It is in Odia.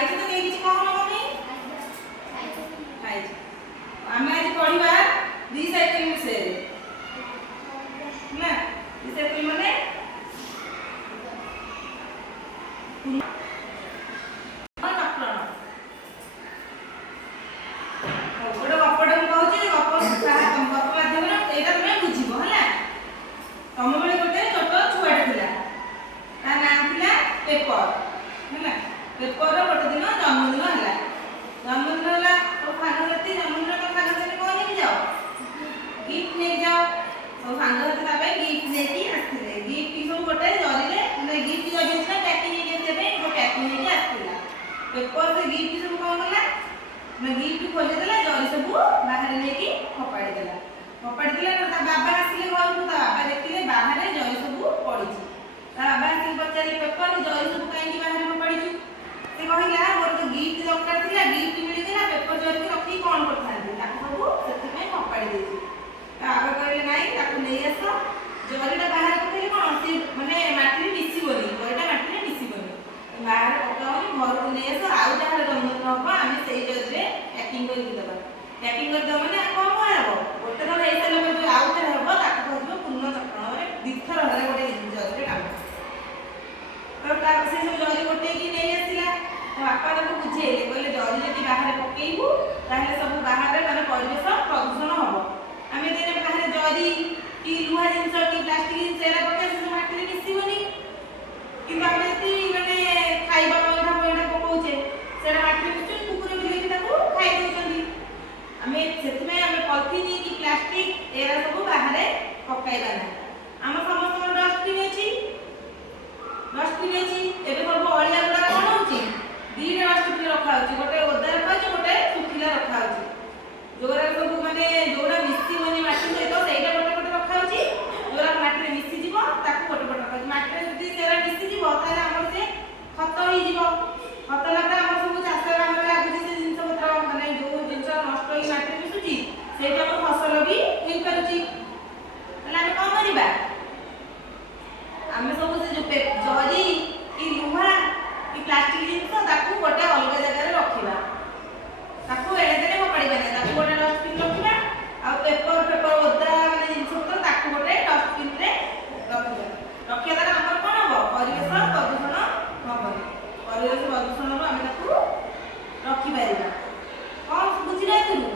ଖାଇଛୁ ତ କେହି କିଛି କହୁନ ମମି? ଖାଇଛୁ। ଆମେ ଆଜି ପଢିବା ରିସାଇକ୍ଲିଂ ବିଷୟରେ ନା। ରିସାଇକ୍ଲିଂ ମାନେ ଗୋଟେ ଗପଟେ ମୁଁ କହୁଛି, ଗପ ମାଧ୍ୟମରେ ଏଇଟା ତମେ ବୁଝିବ ହେଲା। ତମ ବେଳେ ଗୋଟେ ଛୋଟ ଛୁଆଟେ ଥିଲା, ତା ନାଁ ଥିଲା ପେପର ହେଲା। ପେପରର ଗୋଟେ ଦିନ ଜନ୍ମଦିନ ହେଲା। ଜନ୍ମଦିନ ହେଲା ସବୁ ସାଙ୍ଗସାଥି ଜନ୍ମଦିନ ସାଙ୍ଗସାଥି କଣ ନେଇକି ଯାଅ? ଗିଫ୍ଟ ନେଇକି ଯାଅ। ସବୁ ସାଙ୍ଗସାଥି ତା ପାଇଁ ଗିଫ୍ଟ ନେଇକି ଆସିଥିଲେ। ଗିଫ୍ଟ ସବୁ ଗୋଟେ ଜରିରେ, ମାନେ ଗିଫ୍ଟ ଜରି ଅଛି ନା ପ୍ୟାକିଂ ନେଇକି ଆସିବା ପାଇଁ, ଗୋଟେ ପ୍ୟାକିଂ ନେଇକି ଆସିଥିଲା। ପେପର ସେ ଗିଫ୍ଟ ସବୁ କଣ କଲା ନା ଗିଫ୍ଟ ଖୋଲିଦେଲା, ଜରି ସବୁ ବାହାରେ ନେଇକି ଫୋପାଡ଼ି ଦେଲା। ଫୋପାଡ଼ି ଦେଲା। ତା ବାବା ଆସିଲେ ଘରକୁ, ତା ବାବା ଦେଖିଲେ ବାହାରେ ଜରି ସବୁ ପଡ଼ିଛି। ତା ବାବା ଆସିକି ପଚାରିଲେ ପେପର ଜରି ସବୁ କାହିଁକି ବାହାରେ ଫୋପାଡ଼ିଛୁ? ସେ କହିଲା ମୋର ତ ଗିଫ୍ଟ ଦରକାର ଥିଲା, ଗିଫ୍ଟ ମିଳିଥିଲା, ପେପର ଜରିକି ରଖିକି କ'ଣ କରିଥାନ୍ତି, ତାକୁ ସବୁ ସେଥିପାଇଁ ଫୋପାଡ଼ି ଦେଇଛି। ତା ବାବା କହିଲେ ନାଇଁ ତାକୁ ନେଇ ଆସ। ଜରିଟା ବାହାରେ ପକେଇଲେ କ'ଣ ସେ ମାନେ ମାଟିରେ ମିଶିବନି, ଜରିଟା ମାଟିରେ ମିଶିବନି, ବାହାରେ ପକାଅନି, ଘରକୁ ନେଇ ଆସ। ଆଉ ଯାହାର ଜନ୍ମଦିନ ହବ ଆମେ ସେଇ ଜରିରେ ପ୍ୟାକିଂ କରିକି ଦେବା। ପ୍ୟାକିଂ କରିଦେବା ମାନେ କ'ଣ ହେବ? ଗୋଟେ ଥର ହେଇସାରିଲା ପରେ ଯେଉଁ ଆଉ ଥରେ ହେବ ତାକୁ କୁହାଯିବ ପୁନଃଚକ୍ରଣ, ମାନେ ଦ୍ୱିଥର ହେଲା ଗୋଟେ ଜରିରେ କାମ। ତ ସେ ସବୁ ଜରି ଗୋଟେଇକି ନେଇ ଆସିଲା। ତା ବାପା ତାକୁ ବୁଝେଇଲେ, କହିଲେ ଜରି ଯଦି ବାହାରେ ପକେଇବୁ ତାହେଲେ ସବୁ ବାହାରେ ମାନେ ପରିବେଶ ପ୍ରଦୂଷଣ ହବ। ଆମେ ଯଦି ବାହାରେ ଜରି କି ଲୁହା ଜିନିଷ କି ପ୍ଲାଷ୍ଟିକ ଜିନିଷ ଏରା ପକେଇବା ସେ ସବୁ ମାଟିରେ ମିଶିବନି। କିନ୍ତୁ ଆମେ ଯଦି ମାନେ ଖାଇବା ମଇଦା ପକଉଛେ ସେଟା ମାଟିରେ ମିଶୁଛି, କୁକୁର ବିଲେଇ ତାକୁ ଖାଇ ଦେଉଛନ୍ତି। ଆମେ ସେଥିପାଇଁ ଆମେ ପଲିଥିନ୍ କି ପ୍ଲାଷ୍ଟିକ ଏରା ସବୁ ବାହାରେ ପକାଇବା ନାହିଁ। ଆମ ସମସ୍ତଙ୍କର ଡଷ୍ଟବିନ୍ ଅଛି, ଡଷ୍ଟବିନ୍ ଅଛି। ଏବେ ସବୁ ଅଳିଆ ଗୁଡା କ'ଣ ହଉଛି, ଦିଟା ଡଷ୍ଟବିନ୍ ରଖାହଉଛି, ଗୋଟେ ଓଦା ରଖାହଉଛି, ଗୋଟେ ଶୁଖିଲା ରଖାହଉଛି। ଯୋଉରା ସବୁ ମାନେ ଯୋଉଟା ମିଶିବନି ମାଟି ସହିତ ସେଇଟା ଗୋଟେ ଗୋଟେ ରଖାହଉଛି, ଯୋଉରା ମାଟିରେ ମିଶିଯିବ ତାକୁ ଗୋଟେ ଗୋଟେ ରଖାହଉଛି। ମାଟିରେ ଯଦି ସେରା ମିଶିଯିବ ତାହେଲେ ଆମର ସେ ଖତ ହେଇଯିବ। ଖତ ଲାଗିଲେ ଆମର ସବୁ ଚାଷ କାମରେ ଲାଗୁଛି ସେ ଜିନିଷ ପତ୍ର, ମାନେ ଯୋଉ ଜିନିଷ ନଷ୍ଟ ହେଇ ମାଟିରେ ମିଶୁଛି ସେଇଟା ଆମର ଫସଲ ବି ହେଇପାରୁଛି। ତାହେଲେ ଆମେ କ'ଣ କରିବା? ଆମେ ସବୁ ସେ ଯୋଉ ଜରି କି ଲୁହା କି ପ୍ଲାଷ୍ଟିକ ଜିନିଷ ତାକୁ ଗୋଟେ ଅଲଗା ଜାଗାରେ ରଖିବା, ତାକୁ ଏଣେତେଣେ ଫୋପାଡ଼ିବା ନାହିଁ, ତାକୁ ଗୋଟେ ଡଷ୍ଟବିନ୍ ରଖିବା। ଆଉ ପେପର ଓଦା ମାନେ ଜିନିଷ ପତ୍ର ତାକୁ ଗୋଟେ ଡଷ୍ଟବିନରେ ରଖିବା। ରଖିବା ଦ୍ୱାରା ଆମର କ'ଣ ହେବ? ପରିବେଶ ପ୍ରଦୂଷଣ ହେବନି। ପରିବେଶ ପ୍ରଦୂଷଣରୁ ଆମେ ତାକୁ ରଖିପାରିବା। କ'ଣ ବୁଝିଲା ଏଥିରୁ?